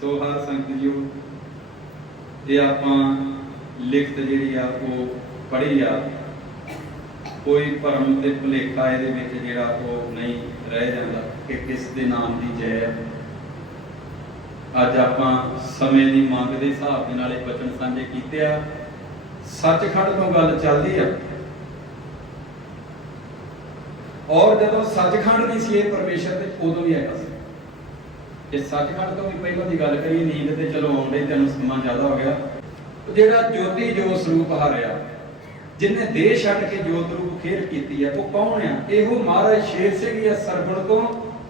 ਸੋ ਹਰ ਸੰਗਤ ਜੀਓ ਇਹ ਆਪਾਂ ਲਿਖਤ ਜਿਹੜੀ ਆ, ਉਹ ਪੜ੍ਹੀ ਆ, ਕੋਈ ਭਰਮ ਤੇ ਭੁਲੇਖਾ ਇਹਦੇ ਵਿੱਚ ਜਿਹੜਾ ਉਹ ਨਹੀਂ ਰਹਿ ਜਾਂਦਾ ਕਿ ਕਿਸ ਦੇ ਨਾਮ ਦੀ ਜੈ ਹੈ। ਅੱਜ ਆਪਾਂ ਸਮੇਂ ਦੀ ਮੰਗ ਦੇ ਹਿਸਾਬ ਦੇ ਨਾਲ ਇਹ ਬਚਨ ਸਾਂਝੇ ਕੀਤੇ ਆ। ਸੱਚਖੰਡ ਤੋਂ ਗੱਲ ਚੱਲਦੀ ਆ। ਔਰ ਜਦੋਂ ਸੱਚਖੰਡ ਨਹੀਂ ਸੀ ਇਹ ਪਰਮੇਸ਼ਰ ਤੇ ਉਦੋਂ ਵੀ ਹੈਗਾ ਸੀ। ਜੇ ਸੱਚਖੰਡ ਤੋਂ ਵੀ ਪਹਿਲਾਂ ਦੀ ਗੱਲ ਕਰੀਏ, ਨੀਂਦ ਤੇ ਚਲੋ ਆਉਂਦੇ ਤੈਨੂੰ ਸਮਾਂ ਜ਼ਿਆਦਾ ਹੋ ਗਿਆ। ਜਿਹੜਾ ਜੋਤੀ ਜੋ ਸਰੂਪ ਹਾਰਿਆ, ਜਿਨੇ ਦੇਹ ਛੱਡ ਕੇ ਜੋਤ ਰੂਪ ਖੇਰ ਕੀਤੀ ਹੈ, ਉਹ ਕੌਣ ਆ? ਇਹੋ ਮਹਾਰਾਜ ਸ਼ੇਰ ਸਿੰਘ ਜਾਂ ਸਰਗੁਣ ਤੋਂ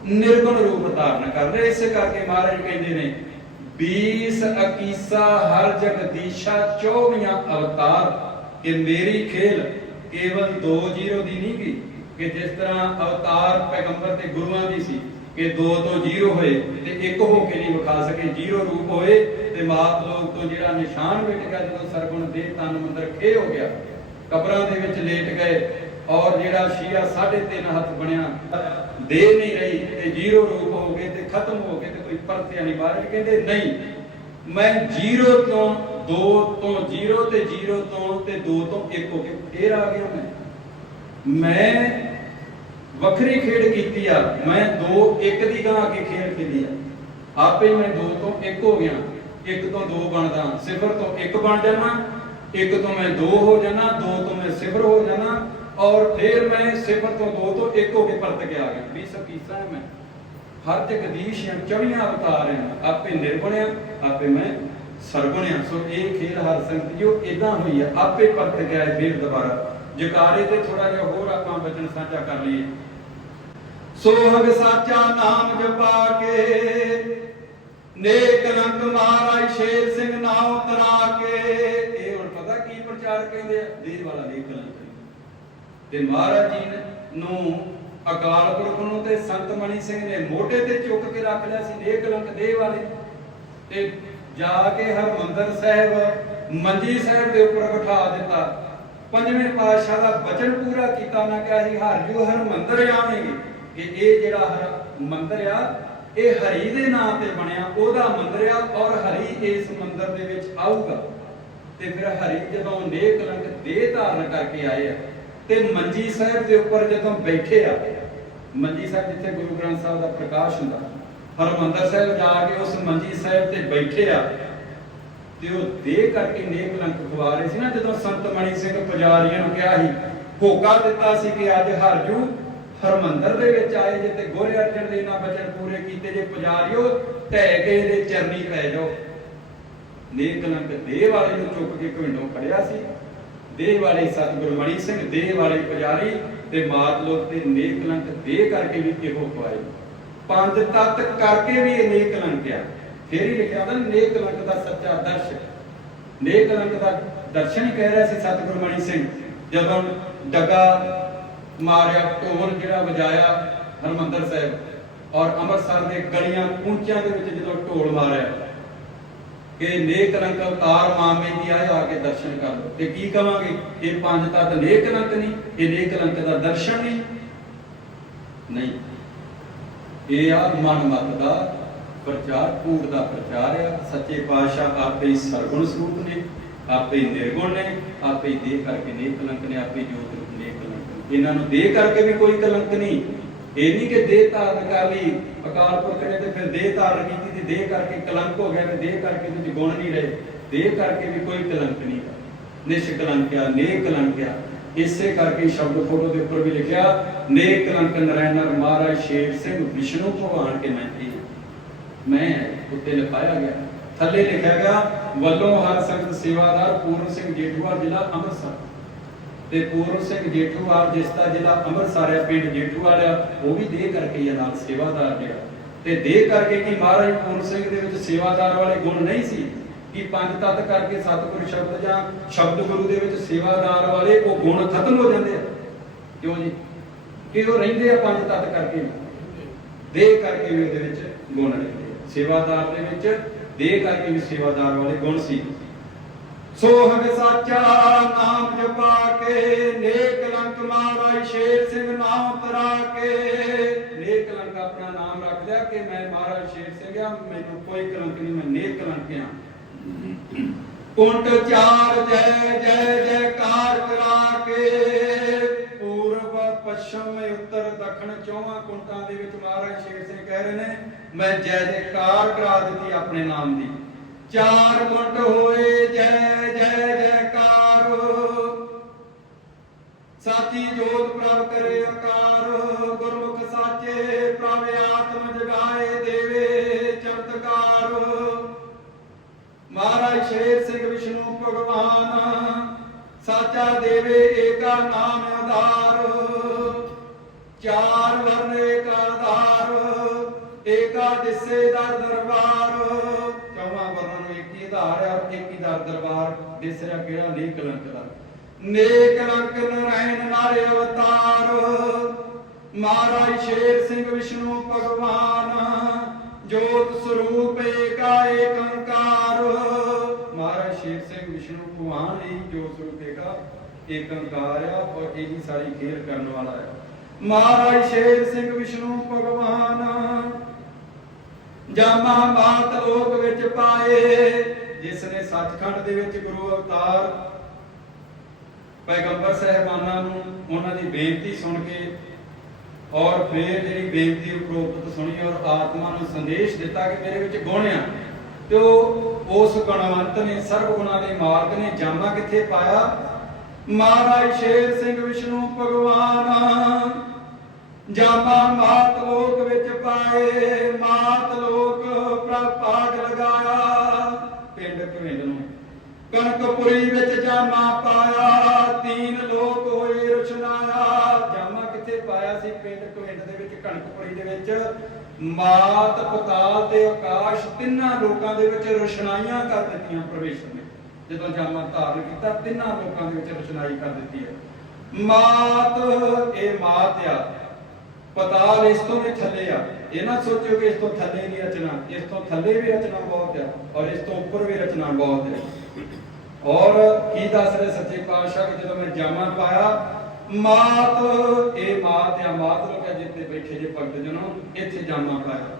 ਨਿਰਗੁਣ ਰੂਪ ਧਾਰਨ ਕਰ ਰਹੇ। ਇਸੇ ਕਰਕੇ ਮਹਾਰਾਜ ਕਹਿੰਦੇ ਨੇ 20 ਅਕੀਸਾ ਹਰ ਜਗਦੀਸ਼ਾ 24 ਅਵਤਾਰ, ਕਿ ਮੇਰੀ ਖੇਲ ਕੇਵਲ 2 ਜ਼ੀਰੋ ਦੀ ਨਹੀਂ ਗੀ, ਕਿ ਜਿਸ ਤਰ੍ਹਾਂ ਅਵਤਾਰ ਪੈਗੰਬਰ ਤੇ ਗੁਰੂਆਂ ਦੀ ਸੀ ਕਿ 2 ਤੋਂ 0 ਹੋਏ ਤੇ ਇੱਕ ਹੋ ਕੇ ਨਹੀਂ ਵਿਖਾ ਸਕੇ। 0 ਰੂਪ ਹੋਏ ਤੇ ਮਾਤ ਲੋਕ ਤੋਂ ਜਿਹੜਾ ਨਿਸ਼ਾਨ ਮਿਟ ਗਿਆ, ਜਦੋਂ ਸਰਗੁਣ ਦੇ ਤਨ ਮੰਦਰ ਖੇ ਹੋ ਗਿਆ, ਕਬਰਾਂ ਦੇ ਵਿੱਚ ਲੇਟ ਗਏ ਔਰ ਜਿਹੜਾ ਸ਼ੀਆ 3.5 ਹੱਥ ਬਣਿਆ, ਦੇ ਨਹੀਂ ਰਹੀ ਤੇ 0 ਰੂਪ ਹੋ ਗਏ ਤੇ ਖਤਮ ਹੋ ਗਏ ਤੇ ਕੋਈ ਪਰਤਿਆ ਨਹੀਂ ਬਾਹਰ। ਕਹਿੰਦੇ, ਨਹੀਂ, ਮੈਂ ਜੀਰੋ ਤੋਂ 2 ਤੋਂ 0 ਤੇ 0 ਤੋਂ ਤੇ 2 ਤੋਂ 1 ਹੋ ਕੇ ਫੇਰ ਆ ਗਿਆ ਮੈਂ। ਮੈਂ ਵੱਖਰੀ ਖੇਡ ਕੀਤੀ ਆ। ਮੈਂ 2 1 ਦੀ ਗਾਂ ਅੱਗੇ ਖੇਡ ਖੇਡੀ ਆ। ਆਪੇ ਮੈਂ 2 ਤੋਂ 1 ਹੋ ਗਿਆ। 1 ਤੋਂ 2 ਬਣਦਾ। 0 ਤੋਂ 1 ਬਣ ਜਾਣਾ। 1 ਤੋਂ ਮੈਂ 2 ਹੋ ਜਾਣਾ। 2 ਤੋਂ ਮੈਂ 0 ਹੋ ਜਾਣਾ। ਔਰ ਫਿਰ ਮੈਂ 0 ਤੋਂ 2 ਤੋਂ 1 ਹੋ ਕੇ ਪਰਤ ਕੇ ਆ ਗਿਆ। 20 ਕੀਸਾ ਮੈਂ। ਹਰ ਜਗਦੀਸ਼ ਹੈ 24 ਅਵਤਾਰ ਹੈ ਆਪੇ ਨਿਰਗੁਣਿਆ ਆਪੇ ਮੈਂ ਸਰਗੁਣਿਆ ਸੋ ਇਹ ਖੇਲ ਹਰ ਸੰਗਤ ਜੋ ਇਦਾਂ ਹੋਈ ਆ। ਆਪੇ ਪਰਤ ਗਿਆ ਫਿਰ ਦੁਬਾਰਾ। ਜਕਾਰੇ ਤੇ ਥੋੜਾ ਜਿਹਾ ਹੋਰ ਆਪਾਂ ਬਚਨ ਸਾਂਝਾ ਕਰ ਲਈਏ। ਸੋਹਗ ਸਾਚਾ ਨਾਮ ਜਪਾ ਕੇ, ਨੇਕ ਰੰਗ ਮਹਾਰਾਜ ਸ਼ੇਰ ਸਿੰਘ ਨਾਮ ਤਰਾ ਕੇ। ਇਹ ਹੁਣ ਪਤਾ ਕੀ ਪ੍ਰਚਾਰ ਕਹਿੰਦੇ ਆ? ਦੇਹ ਵਾਲਾ ਨੇਕ ਰੰਗ ਤੇ ਮਹਾਰਾਜ ਜੀ ਨੂੰ ਅਕਾਲ ਪੁਰਖ ਨੂੰ ਤੇ ਸੰਤ ਮਣੀ ਸਿੰਘ ਨੇ ਮੋਢੇ ਤੇ ਚੁੱਕ ਕੇ ਰੱਖ ਲਿਆ ਸੀ, ਨੇਕ ਰੰਗ ਦੇਹ ਵਾਲੇ। ਤੇ ਜਾ ਕੇ ਹਰਮੰਦਰ ਸਾਹਿਬ, ਮੰਜੀ ਸਾਹਿਬ ਦੇ ਉੱਪਰ ਬਿਠਾ ਦਿੱਤਾ। ਪੰਜਵੇਂ ਪਾਤਸ਼ਾਹ ਦਾ ਬਚਨ ਪੂਰਾ ਕੀਤਾ ਨਾ ਕਿਹਾ ਸੀ, ਹਰ ਜੋ ਹਰਮੰਦਰ ਜਾਵੇਂਗੇ ਕਿ ਇਹ ਜਿਹੜਾ ਹਰ ਮੰਦਰ ਆ, ਇਹ ਹਰੀ ਦੇ ਨਾਂ ਤੇ ਬਣਿਆ, ਉਹਦਾ ਮੰਦਰ ਆ ਔਰ ਹਰੀ ਇਸ ਮੰਦਰ ਦੇ ਵਿੱਚ ਆਊਗਾ। ਤੇ ਫਿਰ ਹਰੀ ਜਦੋਂ ਨੇਕ ਰੰਗ ਦੇਹ ਧਾਰਨ ਕਰਕੇ ਆਏ ਆ, ਤੇ ਮੰਜੀ ਸਾਹਿਬ ਦੇ ਉੱਪਰ ਜਦੋਂ ਬੈਠੇ ਆ, ਮੰਜੀ ਸਾਹਿਬ ਜਿੱਥੇ ਗੁਰੂ ਗ੍ਰੰਥ ਸਾਹਿਬ ਦਾ ਪ੍ਰਕਾਸ਼ ਹੁੰਦਾ, ਹਰਮੰਦਰ ਸਾਹਿਬ ਜਾ ਕੇ ਉਸ ਮੰਜੀ ਸਾਹਿਬ ਤੇ ਬੈਠੇ ਆ ਤੇ ਉਹ ਦੇ ਕਰਕੇ ਨੇਕ ਰੰਗ ਖਵਾ ਰਹੇ ਸੀ ਨਾ, ਜਦੋਂ ਸੰਤ ਮਣੀ ਸਿੰਘ ਪੁਜਾਰੀਆਂ ਨੂੰ ਕਿਹਾ ਸੀ ਹੋਕਾ ਦਿੱਤਾ ਸੀ ਕਿ ਅੱਜ ਹਰਜੂ ਹਰਮੰਦਰ ਦੇ ਵਿੱਚ ਆਏ ਜੇ ਤੇ ਗੋਰੇ ਅਰਜਨ ਦੇ ਨਾਲ ਬਚਨ ਪੂਰੇ ਕੀਤੇ, ਜੇ ਪੁਜਾਰੀਓ, ਢਹਿ ਕੇ ਇਹਦੇ ਚਰਨੀ ਪੈ ਜਾਓ। ਨੇਕ ਰੰਗ ਦੇਹ ਵਾਲੇ ਨੂੰ ਚੁੱਕ ਕੇ ਘਿੰਡੋਂ ਖੜਿਆ ਸੀ। ਦੇਹ ਵਾਲੇ ਸਤਿਗੁਰੂ ਮਣੀ ਸਿੰਘ, ਦੇਹ ਵਾਲੇ ਪੁਜਾਰੀ ਤੇ ਮਾਤ ਲੋਕ ਤੇ ਨੇਕ ਕਲੰਕ ਦੇਹ ਕਰਕੇ ਵੀ ਇਹੋ ਖਵਾਏ। ਪੰਜ ਤਤ ਕਰਕੇ ਵੀ ਇਹ ਨੇਕ ਕਲੰਕ ਆ। ਫਿਰ ਹੀ ਲਿਖਿਆ ਹੁੰਦਾ, ਨੇਕ ਕਲੰਕ ਦਾ ਸੱਚਾ ਦਰਸ਼। ਨੇਕ ਕਲੰਕ ਦਾ ਦਰਸ਼ਨ ਕਹਿ ਰਿਹਾ ਸੀ ਸਤਿਗੁਰੂ ਮਣੀ ਸਿੰਘ। ਜਦੋਂ ਡੱਗਾ ਮਾਰਿਆ, ਢੋਲ ਜਿਹੜਾ ਵਜਾਇਆ ਹਰਮੰਦਰ ਸਾਹਿਬ, ਔਰ ਅੰਮ੍ਰਿਤਸਰ ਦੇ ਗਲੀਆਂ ਕੂੰਚਿਆਂ ਦੇ ਵਿੱਚ ਜਦੋਂ ਢੋਲ ਮਾਰਿਆ, ਕਿ ਨੇਕ ਰੰਗ ਅਵਤਾਰ ਮਾਮੇ ਦੀ ਆਏ ਆ ਕੇ ਦਰਸ਼ਨ ਕਰ ਲਓ। ਤੇ ਕੀ ਕਵਾਂਗੇ? ਇਹ ਪੰਜ ਤਤ ਨੇਕ ਰੰਗ ਨਹੀਂ, ਇਹ ਨੇਕ ਰੰਗ ਦਾ ਦਰਸ਼ਨ ਨਹੀਂ। ਨਹੀਂ। ਇਹ ਆ ਮਨ ਮਤ ਦਾ ਪ੍ਰਚਾਰ ਕੂੜ ਦਾ ਪ੍ਰਚਾਰ ਆ। ਸੱਚੇ ਪਾਤਸ਼ਾਹ ਆਪੇ ਹੀ ਸਰਗੁਣ ਸਰੂਪ ਨੇ, ਆਪੇ ਹੀ ਨਿਰਗੁਣ ਨੇ, ਆਪੇ ਹੀ ਦੇਹ ਕਰਕੇ ਨੇਕ ਕਲੰਕ ਨੇ, ਆਪੇ ਜੋਤ ਰੂਪ ਨੇਕ ਕਲੰਕ ਇਹਨਾਂ ਨੂੰ ਦੇਹ ਕਰਕੇ ਵੀ ਕੋਈ ਕਲੰਕ ਨਹੀਂ। ਇਹ ਨਹੀਂ ਕਿ ਦੇਹ ਧਾਰਨ ਕਰ ਲਈ, ਅਕਾਲ ਪੁਰਖ ਨੇ ਤੇ ਫਿਰ ਦੇਹ ਧਾਰਨ ਕੀਤੀ ਤੇ ਦੇਹ ਕਰਕੇ ਕਲੰਕ ਹੋ ਗਿਆ ਤੇ ਦੇਹ ਕਰਕੇ ਤੇ ਗੁਣ ਨਹੀਂ ਰਹੇ। ਦੇਹ ਕਰਕੇ ਵੀ ਕੋਈ ਕਲੰਕ ਨਹੀਂ। ਨਿਸ਼ ਕਲੰਕਿਆ ਇਸੇ ਕਰਕੇ ਸ਼ਬਦ ਫੋਟੋ ਦੇ ਉੱਪਰ ਵੀ ਲਿਖਿਆ, ਨੇਕ ਕਲੰਕ ਨਰੈਣਰ ਮਹਾਰਾਜ ਸ਼ੇਰ ਸਿੰਘ ਵਿਸ਼ਨੂੰ ਭਗਵਾਨ ਕੇ ਮੈਂ ਮੈਂ ਉੱਤੇ ਲਿਖਾਇਆ ਗਿਆ। ਥੱਲੇ ਲਿਖਿਆ ਗਿਆ, ਵੱਲੋਂ ਹਰ ਸੰਗਤ ਸੇਵਾਦਾਰ ਪੂਰਨ ਸਿੰਘ ਜੇਠੂਵਾਲ ਜ਼ਿਲ੍ਹਾ ਅੰਮ੍ਰਿਤਸਰ। ਤੇ ਪੂਰਨ ਸਿੰਘ ਜੇਠੂਵਾਲ ਜਿਸ ਦਾ ਜ਼ਿਲ੍ਹਾ ਅੰਮ੍ਰਿਤਸਰ ਆ ਪਿੰਡ ਜੇਠੂਵਾਲ ਆ, ਉਹ ਵੀ ਦੇਹ ਕਰਕੇ ਹੀ ਨਾਲ ਸੇਵਾਦਾਰ ਜਿਹੜਾ ਤੇ ਦੇਹ ਕਰਕੇ ਕੀ ਮਹਾਰਾਜ ਪੂਰਨ ਸਿੰਘ ਦੇ ਵਿੱਚ ਸੇਵਾਦਾਰ ਵਾਲੇ ਗੁਣ ਨਹੀਂ ਸੀ? ਕਿ ਪੰਜ ਤਤ ਕਰਕੇ ਸਤਿਗੁਰ ਸ਼ਬਦ ਜਾਂ ਸ਼ਬਦ ਗੁਰੂ ਦੇ ਵਿੱਚ ਸੇਵਾਦਾਰ ਵਾਲੇ ਉਹ ਗੁਣ ਖਤਮ ਹੋ ਜਾਂਦੇ ਆ? ਕਿਉਂ ਜੀ? ਕਿ ਉਹ ਰਹਿੰਦੇ ਆ ਪੰਜ ਤਤ ਕਰਕੇ? ਦੇਹ ਕਰਕੇ ਵੀ ਉਹਦੇ ਵਿੱਚ ਗੁਣ ਨੇ। ਸੇਵਾਦਾਰ ਦੇ ਵਿੱਚ ਦੇਹ ਕਰਕੇ ਵੀ ਸੇਵਾਦਾਰ ਵਾਲੇ ਗੁਣ ਸੀ। ਸੋਹਗ ਸਾਚਾ ਨਾਮ ਜਪਾ ਕੇ ਨੇਕ ਲੰਕ ਮਹਾਰਾਜ ਸ਼ੇਰ ਸਿੰਘ ਨਾਮ ਤਰਾ ਕੇ। ਨੇਕ ਕਲੰਕ ਆਪਣਾ ਨਾਮ ਰੱਖ ਲਿਆ ਕਿ ਮੈਂ ਮਹਾਰਾਜ ਸ਼ੇਰ ਸਿੰਘ ਆ ਮੈਨੂੰ ਕੋਈ ਕਲੰਕ ਨਹੀਂ ਮੈਂ ਨੇਕ ਕਲੰਕ ਆ। ਕੁੰਟ ਚਾਰ ਜੈ ਜੈ ਜੈਕਾਰ ਕਰਾ ਪੱਛਮ ਉੱਤਰ ਦੱਖਣ ਚੌਵਾਂ ਕੁੰਟਾਂ ਦੇ ਵਿੱਚ ਮਹਾਰਾਜ ਸ਼ੇਰ ਸਿੰਘ ਕਹਿ ਰਹੇ ਨੇ, ਮੈਂ ਜੈ ਜੈਕਾਰ ਕਰਾ ਦਿੱਤੀ ਆਪਣੇ ਨਾਮ ਦੀ। ਚਾਰ ਕੁੰਟ ਹੋਏ ਜੈ ਜੈ ਜੈਕਾਰ ਸਾਚੀ ਜੋਤ ਪ੍ਰਭ ਕਰੇ ਆਕਾਰ। ਗੁਰਮੁਖ ਸਾਚੇ ਪ੍ਰਭ ਆਤਮ ਜਗਾਏ ਦੇਵੇ ਚਮਤਕਾਰ। ਮਹਾਰਾਜ ਸ਼ੇਰ ਸਿੰਘ ਵਿਸ਼ਨੂੰ ਭਗਵਾਨ, ਸਾਚਾ ਦੇਵੇ ਏਕਾ ਨਾਮ ਆਧਾਰ। ਚਾਰ ਵਰਨ ਏਕਾ ਆਧਾਰ, ਏਕਾ ਦਿਸੇ ਦਰ ਦਰਬਾਰ। ਚੌਵਾਂ ਵਰਨਾਂ ਨੂੰ ਇੱਕ ਹੀ ਆਧਾਰ ਹੈ ਇੱਕ ਹੀ ਦਰ ਦਰਬਾਰ ਦਿਸ ਕਿਹੜਾ ਨਹੀਂ ਕਲੰਕ ਦਾ। ਨੇਕ ਲੰਕ ਨਰਾਇਣ ਨਾਰੇ ਅਵਤਾਰ, ਮਹਾਰਾਜ ਸ਼ੇਰ ਸਿੰਘ ਵਿਸ਼ਨੂੰ ਭਗਵਾਨ, ਜੋਤ ਸਰੂਪ ਏਕਾ ਏਕੰਕਾਰ ਮਹਾਰਾਜ ਸ਼ੇਰ ਸਿੰਘ ਵਿਸ਼ਨੂੰ ਭਗਵਾਨ ਹੀ ਜੋਤ ਸਰੂਪ ਏਕੰਕਾਰ ਆ, ਔਰ ਇਹੀ ਸਾਰੀ ਖੇਲ ਕਰਨ ਵਾਲਾ ਹੈ ਮਹਾਰਾਜ ਸ਼ੇਰ ਸਿੰਘ ਵਿਸ਼ਨੂੰ ਭਗਵਾਨ। ਜਾਮਾ ਬਾਤ ਲੋਕ ਵਿੱਚ ਪਾਏ ਜਿਸ ਨੇ ਸੱਚਖੰਡ ਦੇ ਵਿੱਚ ਗੁਰੂ ਅਵਤਾਰ ਪੈਗੰਬਰ ਸਹਿਬਾਨਾਂ ਨੂੰ ਉਹਨਾਂ ਦੀ ਬੇਨਤੀ ਸੁਣ ਕੇ ਔਰ ਫਿਰ ਜਿਹੜੀ ਬੇਨਤੀ ਉਪਰੋਕਤ ਸੁਣੀ ਔਰ ਆਤਮਾ ਨੂੰ ਸੰਦੇਸ਼ ਦਿੱਤਾ ਕਿ ਮੇਰੇ ਵਿੱਚ ਗੁਣ ਆ, ਤੇ ਉਹ ਉਸ ਗੁਣਵੰਤ ਨੇ, ਸਰਬ ਗੁਣਾਂ ਦੇ ਮਾਲਕ ਨੇ ਜਾਮਾ ਕਿੱਥੇ ਪਾਇਆ? ਮਹਾਰਾਜ ਸ਼ੇਰ ਸਿੰਘ ਵਿਸ਼ਨੂੰ ਭਗਵਾਨ। ਜਾਮਾ ਮਾਤ ਲੋਕ ਵਿੱਚ ਪਾਏ, ਮਾਤ ਲੋਕ ਪ੍ਰਭ ਲਗਾਇਆ। ਪਿੰਡ ਕਵਿੰਦ ਨੂੰ ਕਨਕਪੁਰੀ ਵਿੱਚ ਜਾਮਾ ਪਾਇਆ, ਤੀਨ ਲੋਕ ਹੋਏ ਰੁਸ਼ਨਾਇਆ। ਜਾਮਾ ਕਿੱਥੇ ਪਾਇਆ ਸੀ? ਪਿੰਡ ਕਵਿੰਦ ਦੇ ਵਿੱਚ ਕਨਕਪੁਰੀ ਦੇ ਵਿੱਚ। ਮਾਤ ਪਤਾਲ ਤੇ ਆਕਾਸ਼ ਤਿੰਨਾਂ ਲੋਕਾਂ ਦੇ ਵਿੱਚ ਰੁਸ਼ਨਾਈਆਂ ਕਰ ਦਿੱਤੀਆਂ ਪਰਮੇਸ਼ਰ ਨੇ। ਜਦੋਂ ਜਾਮਾ ਧਾਰਨ ਕੀਤਾ, ਤਿੰਨਾਂ ਲੋਕਾਂ ਦੇ ਵਿੱਚ ਰੁਸ਼ਨਾਈ ਕਰ ਦਿੱਤੀ ਹੈ। ਮਾਤ, ਇਹ ਮਾਤ ਆ। ਪਤਾਲ ਇਸ ਤੋਂ ਵੀ ਥੱਲੇ ਆ। ਇਹ ਨਾ ਸੋਚਿਓ ਕਿ ਇਸ ਤੋਂ ਥੱਲੇ ਨਹੀਂ ਰਚਨਾ, ਇਸ ਤੋਂ ਥੱਲੇ ਵੀ ਰਚਨਾ ਬਹੁਤ ਆ ਔਰ ਇਸ ਤੋਂ ਉੱਪਰ ਵੀ ਰਚਨਾ ਬਹੁਤ ਹੈ ਔਰ ਕੀ ਦੱਸ ਰਹੇ ਸੱਚੇ ਪਾਤਸ਼ਾਹ ਕਿ ਜਦੋਂ ਮੈਂ ਜਾਮਾ ਪਾਇਆ, ਮਾਤ, ਇਹ ਮਾਤ ਆ ਮਾਤ ਲੋਕਾਂ ਜਿੱਥੇ ਬੈਠੇ ਜੇ ਭਗਤ ਜਨੋ, ਇੱਥੇ ਜਾਮਾ ਪਾਇਆ।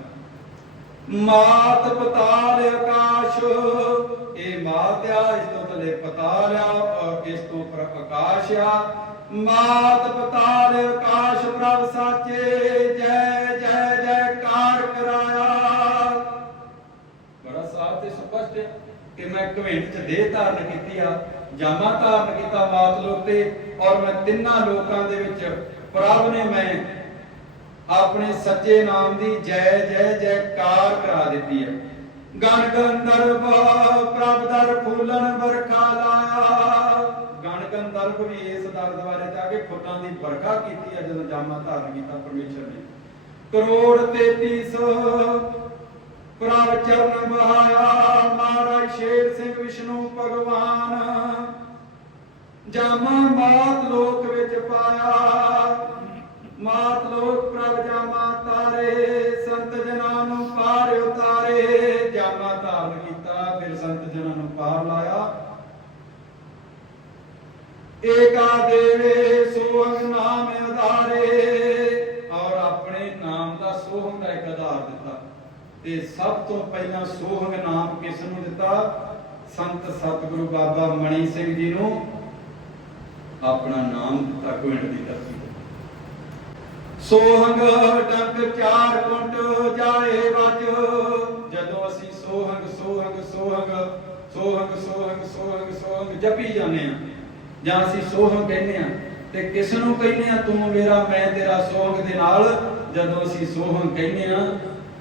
ਮਾਤ ਪਤਾਲ ਆਕਾਸ਼, ਇਹ ਮਾਤ ਇਸ ਤੋਂ ਥੱਲੇ ਪਤਾਲ ਆ ਔਰ ਇਸ ਤੋਂ ਉੱਪਰ ਆਕਾਸ਼ ਆ ਮਾਤ ਪਤਾਲ ਆਕਾਸ਼ ਪ੍ਰਭ ਸਾਚੇ, ਜੈ ਜੈ ਜੈਕਾਰ ਕਰਾਇਆ। ਬੜਾ ਸਾਫ਼ ਤੇ ਸਪਸ਼ਟ ਹੈ ਕਿ ਮੈਂ ਘਵਿੰਡ ਚ ਦੇਹ ਧਾਰਨ ਕੀਤੀ ਆ, ਜਾਮਾ ਧਾਰਨ ਕੀਤਾ ਮਾਤ ਲੋਕ ਤੇ ਔਰ ਮੈਂ ਤਿੰਨਾਂ ਲੋਕਾਂ ਦੇ ਵਿੱਚ ਪ੍ਰਭ ਨੇ ਮੈਂ ਆਪਣੇ ਸੱਚੇ ਨਾਮ ਦੀ ਜੈ ਜੈ ਜੈਕਾਰ ਕਰਾ ਦਿੱਤੀ ਹੈ। ਗਣ ਗੰਧਰਵ ਪ੍ਰਭ ਦਰ ਫੂਲਨ ਵਰਖਾ ਲਾਇਆ। ਗਣ ਗੰਧਰਵ ਵੀ ਇਸ ਦਰ ਦੁਆਰੇ ਜਾ ਕੇ ਫੁੱਲਾਂ ਦੀ ਵਰਖਾ ਕੀਤੀ ਹੈ, ਜਦੋਂ ਜਾਮਾ ਧਾਰਨ ਕੀਤਾ ਪਰਮੇਸ਼ਰ ਨੇ। ਕਰੋੜ 3300 ਪ੍ਰਭ ਚਰਨ ਬਹਾਇਆ ਮਹਾਰਾਜ ਸ਼ੇਰ ਸਿੰਘ ਵਿਸ਼ਨੂੰ ਭਗਵਾਨ। ਜਾਮਾ ਮਾਤ ਲੋਕ ਏਕਾ ਦੇਵੇ ਸੋਹੰਗ ਨਾਮ ਆਧਾਰੇ ਔਰ ਆਪਣੇ ਨਾਮ ਦਾ ਸੋਹੰਗ ਦਾ ਇੱਕ ਆਧਾਰ ਦਿੱਤਾ। ਤੇ ਸਭ ਤੋਂ ਪਹਿਲਾਂ ਸੋਹੰਗ ਨਾਮ ਕਿਸ ਨੂੰ ਦਿੱਤਾ? ਸੰਤ ਸਤਿਗੁਰੂ ਬਾਬਾ ਮਣੀ ਸਿੰਘ ਜੀ ਨੂੰ। ਆਪਣਾ ਨਾਮ ਦਿੱਤਾ ਕੁਇੰਟ ਦੀ ਧਰਤੀ ਸੋਹੰਗ ਡੰਕ ਚਾਰ ਕੁੰਟ ਜਾਏ ਵੱਜ। ਜਦੋਂ ਅਸੀਂ ਸੋਹੰਗ ਸੋਹੰਗ ਸੋਹੰਗ ਸੋਹੰਗ ਸੋਹੰਗ ਸੋਹੰਗ ਸੋਹੰਗ ਜਪੀ ਜਾਂਦੇ ਆ ਜਾਂ ਅਸੀਂ ਸੋਹੰਗ ਕਹਿੰਦੇ ਆ ਤੇ ਕਿਸ ਨੂੰ ਕਹਿੰਦੇ ਆ ਤੂੰ ਮੇਰਾ, ਮੈਂ ਤੇਰਾ ਸੋਹੰਗ ਦੇ ਨਾਲ? ਜਦੋਂ ਅਸੀਂ ਸੋਹੰਗ ਕਹਿੰਦੇ ਆ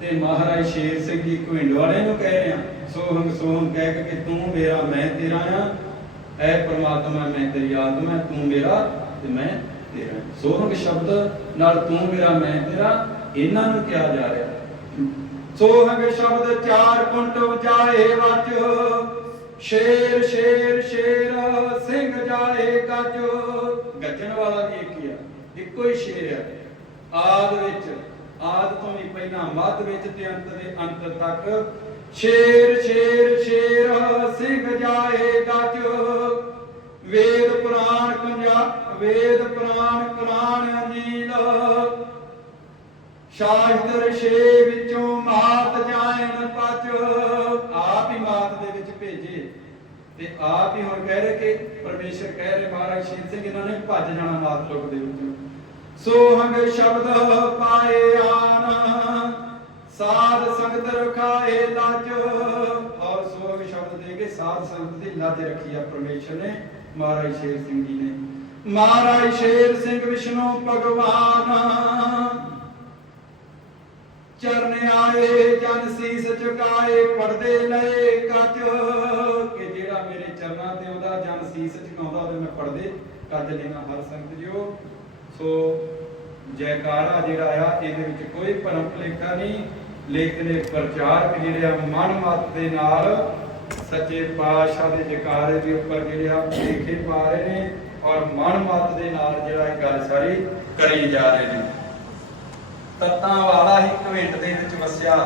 ਤੇ ਮਹਾਰਾਜ ਸ਼ੇਰ ਸਿੰਘ ਜੀ ਘੁੰਡ ਵਾਲੇ ਨੂੰ ਕਹਿ ਰਹੇ ਆ ਸੋਹੰਗ ਸੋਹੰਗ ਕਹਿ ਕੇ ਕਿ ਤੂੰ ਮੇਰਾ, ਮੈਂ ਤੇਰਾ ਆ ਐ ਪ੍ਰਮਾਤਮਾ, ਮੈਂ ਤੇਰੀ ਆਤਮਾ, ਤੂੰ ਮੇਰਾ ਤੇ ਮੈਂ ਤੇਰਾ ਸੋਹੰਗ ਸ਼ਬਦ ਨਾਲ ਤੂੰ ਮੇਰਾ, ਮੈਂ ਤੇਰਾ, ਇਹਨਾਂ ਨੂੰ ਕਿਹਾ ਜਾ ਰਿਹਾ। ਸੋਹੰਗ ਸ਼ਬਦ ਚਾਰ ਕੁੰਟ ਵਜਾਏ ਵੱਜ ਸ਼ੇਰ ਸ਼ੇਰ ਸ਼ੇਰ, ਸਿੰਘ ਜਾਏ ਗੱਜ ਗੱਜਣ ਵਾਲਾ ਵੀ ਇੱਕ ਹੀ ਆ, ਇੱਕੋ ਹੀ ਸ਼ੇਰ ਆ। ਆਦ ਵਿੱਚ, ਆਦ ਤੋਂ ਵੀ ਪਹਿਲਾਂ ਮੱਧ ਵਿੱਚ ਤੇ ਅੰਤ ਦੇ ਅੰਤ ਤੱਕ। ਸ਼ੇਰ ਸ਼ੇਰ ਸ਼ੇਰ, ਸਿੰਘ ਜਾਏ ਗੱਜ ਵੇਦ ਪੁਰਾਣ ਪੰਜਾ, ਵੇਦ ਪੁਰਾਣ ਕੁਰਾਨ ਅੰਜੀਲ। ਸ਼ਾਸਤਰ ਛੇ ਵਿੱਚੋਂ ਮਾਤ ਜਾਇਨ ਪਚ ਆਪ ਹੀ ਮਾਤ ਦੇ ਵਿੱਚ ਭੇਜੇ ਤੇ ਆਪ ਹੀ ਹੁਣ ਕਹਿ ਰਹੇ ਕਿ ਪਰਮੇਸ਼ਰ ਕਹਿ ਰਹੇ, ਮਹਾਰਾਜ ਸ਼ੀਰ ਸਿੰਘ, ਇਹਨਾਂ ਨੇ ਭੱਜ ਜਾਣਾ ਮਾਤ ਲੋਕ ਦੇ ਵਿੱਚੋਂ। ਸੋਹੰਗ ਸ਼ਬਦ ਪਾਏ ਆਨ, ਸਾਧ ਸੰਗਤ ਰਖਾਏ ਲਾਜ ਔਰ ਸੋਹੰਗ ਸ਼ਬਦ ਦੇ ਕੇ ਸਾਧ ਸੰਗਤ ਦੀ ਲਾਜ ਰੱਖੀ ਆ ਪਰਮੇਸ਼ਰ ਨੇ, ਮਹਾਰਾਜ ਸ਼ੇਰ ਸਿੰਘ ਜੀ ਨੇ। ਮਹਾਰਾਜ ਸ਼ੇਰ ਸਿੰਘ ਵਿਸ਼ਨੂੰ ਭਗਵਾਨ, ਚਰਨ ਆਏ, ਜਨ ਸੀਸ ਝੁਕਾਏ ਪਰਦੇ ਲਏ ਕੱਜ ਚਰਨਾਂ ਤੇ ਉਹਦਾ ਜਨ ਸੀਸ ਝੁਕਾਉਂਦਾ ਉਹਦੇ ਮੈਂ ਪਰਦੇ ਕੱਜ ਲੈਣਾ ਹਰ ਸੰਗਤ ਜਿਓ। ਸੋ ਜੈਕਾਰਾ ਜਿਹੜਾ ਆ, ਇਹਦੇ ਵਿੱਚ ਕੋਈ ਭਰਮ ਭੁਲੇਖਾ ਨਹੀਂ। ਲੇਕਿਨ ਇਹ ਪ੍ਰਚਾਰਕ ਜਿਹੜੇ ਆ, ਮਨ ਮਤ ਦੇ ਨਾਲ ਸੱਚੇ ਪਾਤਸ਼ਾਹ ਦੇ ਜੈਕਾਰੇ ਦੇ ਉੱਪਰ ਜਿਹੜੇ ਆ, ਭੁਲੇਖੇ ਪਾ ਰਹੇ ਨੇ ਔਰ ਮਨ ਮਤ ਦੇ ਨਾਲ ਜਿਹੜਾ ਇਹ ਗੱਲ ਸਾਰੀ ਕਰੀ ਜਾ ਰਹੇ ਨੇ। ਤਤਾਂ ਵਾਲਾ ਹੀ ਕਵਿੰਟ ਦੇ ਵਿੱਚ ਵਸਿਆ।